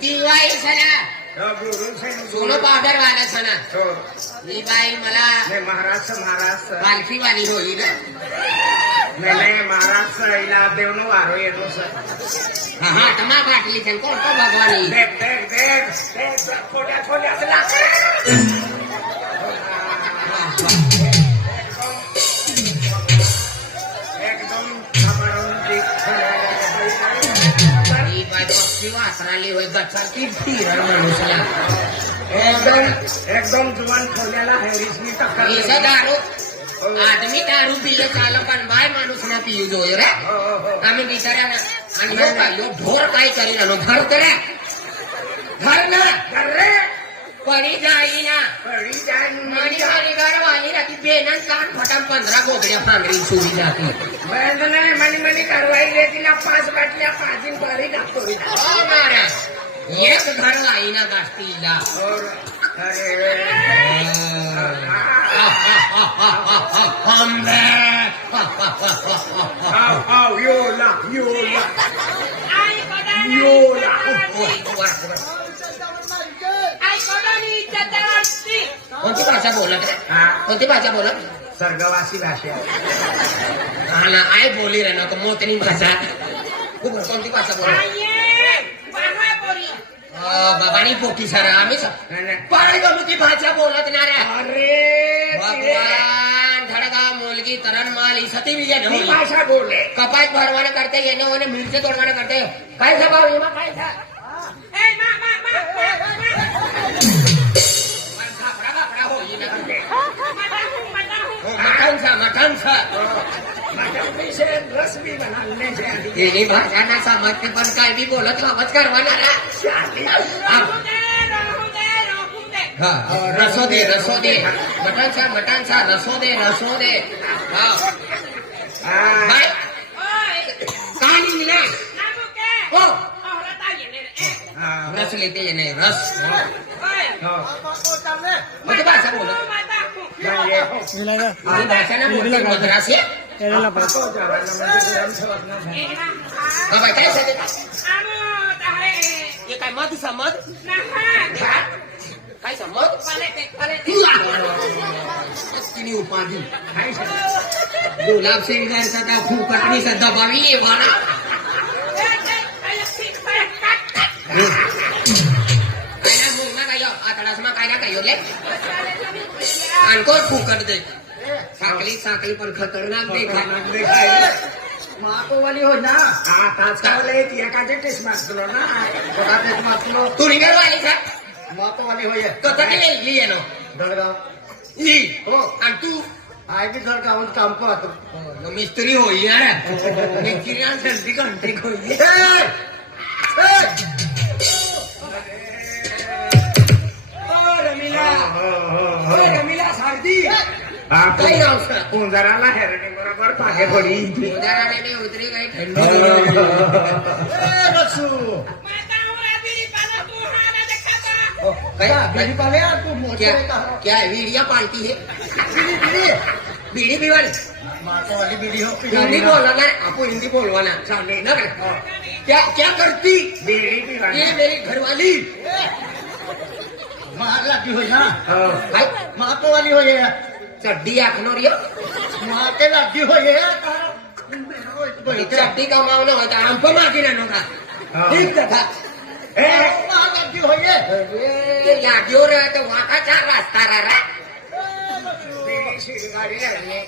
दिवाळी सणा सोनं पावडर वाला सणा ही बाई मला महाराष्ट्र पालखी वाली होईल नाही महाराष्ट्र इला देवनो वारो येतो सर हा तमा बाटली कोण तो भगवानी देख थोड्या वासराली होय गचाची फिरण मनुष्याला एकदम जुवान खोल्याला हॅरिसनी टक्कर दारू आदमी दारू पिले चाल पण बाय माणूस ना पिऊ जोय रे आम्ही बिचाऱ्या आणि ढोर काय करीन नो घर करे घर ना घर रे पडी जाई ना मणी घर वाली राती बेनन कान फटाम 15 गोगड्या पांगरी सुरी जाती बंद नाही मणी कारवाई रे तिला 5 बाटल्या 5 दिन बरी टाकतो ओ मारा एक घर वाली ना गास्तीला कोणती भाषा बोलत कोणती भाषा बोलत स्वर्गवासी भाषा हा ना आय बोली रे ना तो मोतनी भाषा कोणती भाषा बोलत बाबानी पोटी सर आम्ही पाय गमती भाषा बोलत ना रे अरे भगवान धडगा मुलगी तरण माल ही सती विजय भाषा बोले कपात भरवाना करते येणे वने मिरचे तोडवाना करते काय था भाऊ एमा काय था भाषा ना समजते पण काय बी बोलत समज करवाना रसो दे मटनचा रसो दे काय निघला हो रस लेते ये नाही रस कोणती भाषा बोलत भाषा ना बोलते मद्रासी काय ये काय मध समज काय समज तिने उपाधी गुलाब सिंगारचा त्या फुकटणीचा दबावी ये बाना काय ना बोल ना काय आतडास मा काय ना काय ले आणखो फुकट दे साखली पण खतरनाक देखा माकोवाली हो ना ताजकावला एक एकाचे टेस्ट मारतो ना तू निघालवाली का माकोवाली होय कधी नाही येणं दडगाव ई हो आणि तू आय बी दडगावात काम पाहतो मिस्त्री होई यार मिस्त्री आणि घंटे होई रमीला सारथी कुंजाराला हेरणे बरोबर पागे पडी उदाहरणाने उतरी काही थंडी क्या वीडिया पालती है बीड़ी भी वाली वाली वीडियो हिंदी बोलना है आपको हिंदी बोलवाना सामने न क्या करती बीड़ी ये मेरी घरवाली मार लागी हो ना माको वाली हो ये चड्डी आखनोर ये माँ के लागी हो ये चड्डी कमावना होता हम पर मागी रहने का ठीक था माँ लागी हो ये लागियो रहे तो वहाँ का 4 रास्ता रहा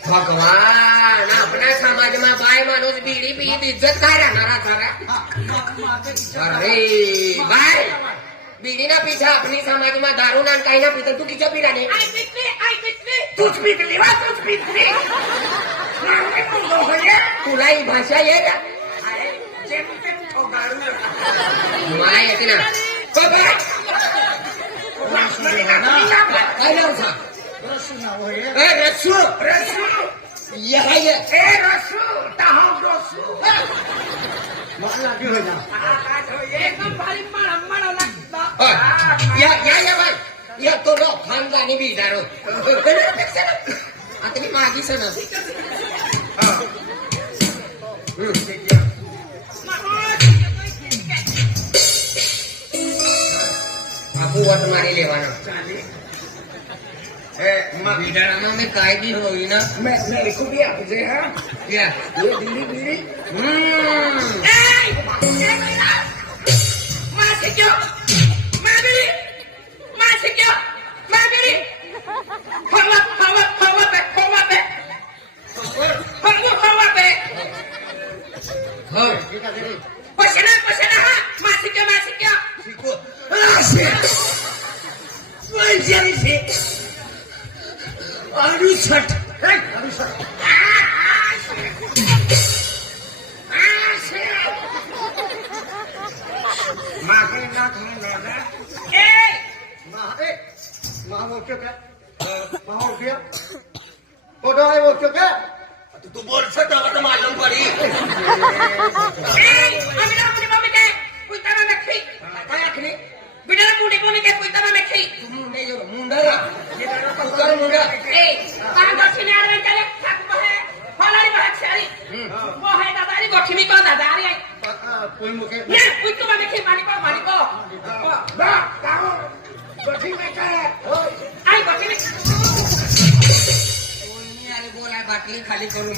भगवान आपल्या समाज में बाय माणूस बीडी पीत इज्जत काय राहणार सारा अरे बाय बीडी ना पीछा अपनी समाज में दारू ना काही ना पीता तू किच्या पिराने तूच पिकली वा तूच पिकली तुला ही भाषा ये का मला येते ना काय नाव सांग रसू ये रसू मार लागी हो ना एकदम भारी मारा लागता या भाई या तो रो खानदानी भी दारो आता मी मागी सण કુવત મારી લેવાનો ચાલી બીડાણામાં મેં કાયદી હોય ને મેં ખુબી આપજે હા ક્યાં બીડી બીડી અડુસઠ તું બોલશો તો હવે તો માલુમ પડી કોઈ મુખે બોલાય બાટલી ખાલી કરું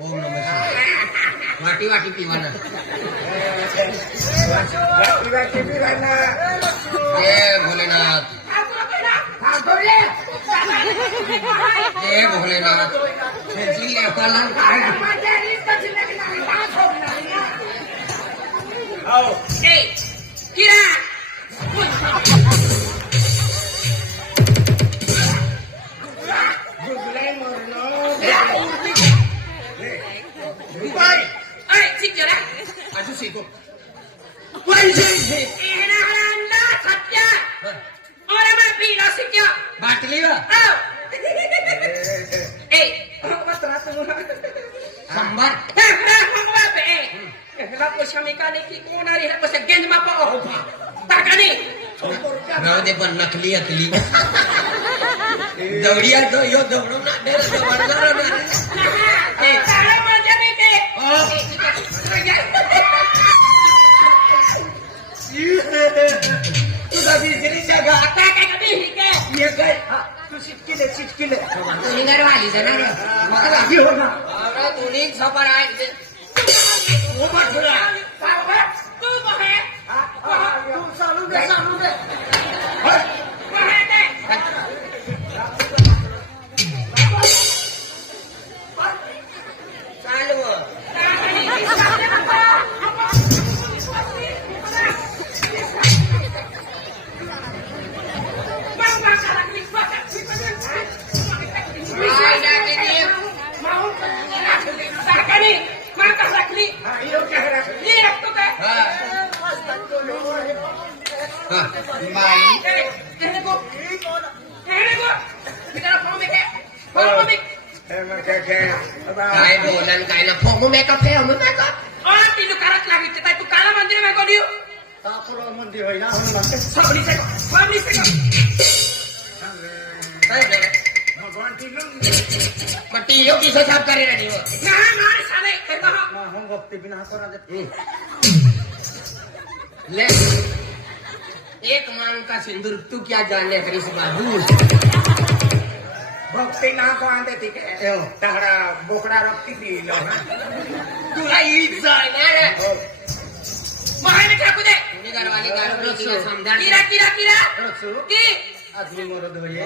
ઓમ નમઃ શિવાય વાટી વાટી પીવાના જય ભોલેનાથ જય ભોલેનાથ ખેંચી લેવાના હજુ શીખો બાટલી સંભાર રાવદે પણ નકલી અકલી દવડિયા તો યો દવડો ના દે દવડનારો ના તું કભી જરી જગા ये गए तू चिटकी ले तू घर वाली जना रे मगर अभी होना अरे तू नहीं खबर आए वो मत बोला तू बहे तू सालू दे काय बोलन काय ना फोमो मेकअप है हम मेकअप और तीन करत लागी ते तू काला मंदिर में को दियो तापुरो मंदिर होय ना होना सबनी से भगवान की मट्टी यो की साफ करे रेडी हो ना साले करता ना हम भक्ति बिना करा दे ले एक मांग का सिंदूर तू क्या जाने करिस बाबू भक्ति ना को आंदे थी के तारा बोकड़ा रखती थी लो तुला ईद जाय ना रे बाहेर में ठाकू दे तुम्ही घरवाली गारू की समझा किरा की आदमी मरद होय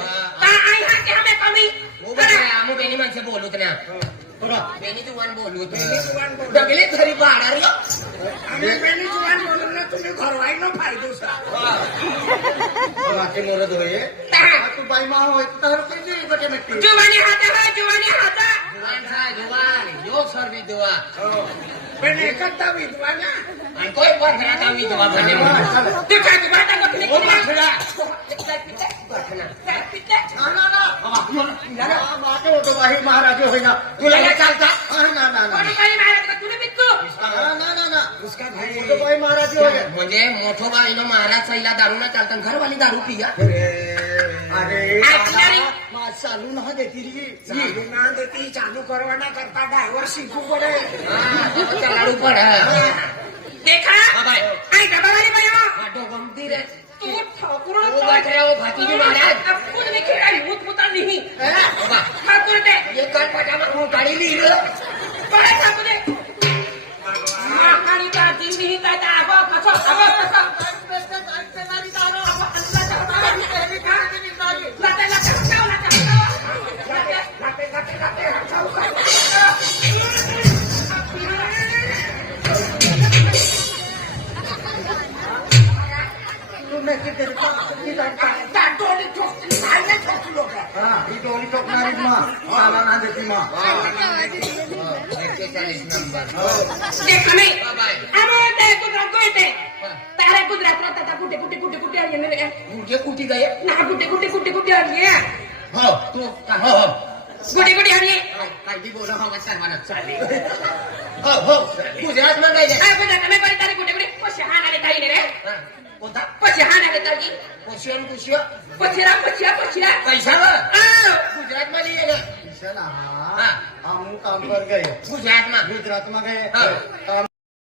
ता आई हा के हमें कमी वो बरे आमू बेनी मन से बोलू तने बेनी तू वन बोलू तो डगले घरी बाहर रे आम्ही बेनी जुवान बोलून ना तुम्ही घरवाई न फायदो सा बाकी मरद होय तू बाई मा होय तर कधी बटे मिट्टी जुवानी हाता जुवान सा जुवान यो सर्वी दुआ पण एकदा विद्वाना आणि कोई बंधना का विधवा बने तू काय तू बाटा नकली ओ बखडा ना माटे होतो बाई महाराज होय ना तुला काय चालता ना कोणी काही महाराज कस का भाई तो भाई महाराज हो गया म्हणजे मोठो बाईनो महाराज सईला दारू ना चालतं घरवाली दारू पिया अरे ऐकणारी. चालू ना देती री चालू ना देती चालू करवाना करता ड्रायव्हर शिकू पडे लाडू पण देखा बाय आई डबावाली बाया वाटो गमती रे तू ठाकुर ओ वाटरे ओ भातीजी महाराज आपण देखील आई मुत मुता नाही बाबा ठाकुर ते ये काल पटामा को गाडी लिहिलं पडा ठाकुर ते आणि त्या दिंडी काय त्या आबा कसं ही टोली टोकणारीच मा मला ना देती मा 41 नंबर देखा नाही बाय आम्ही ते गुजरात गोयते तारे गुजरात राहतात कुठे आली रे मुझे कुटी गए ना कुठे आली हो तू हो हो कुठे आली काय बी बोला हो सर्वांना चालेल हो गुजरात मध्ये काय काय गुजरात में बरी तारे कुठे पैसे हाणाले काही रे कोणता पैसे हाणाले तारी पोशियन कुशिय पछिरा पैशावर गुजरात मध्ये ये चला हम काम कर गए गुजरात में गुजरात में गए हाँ. काम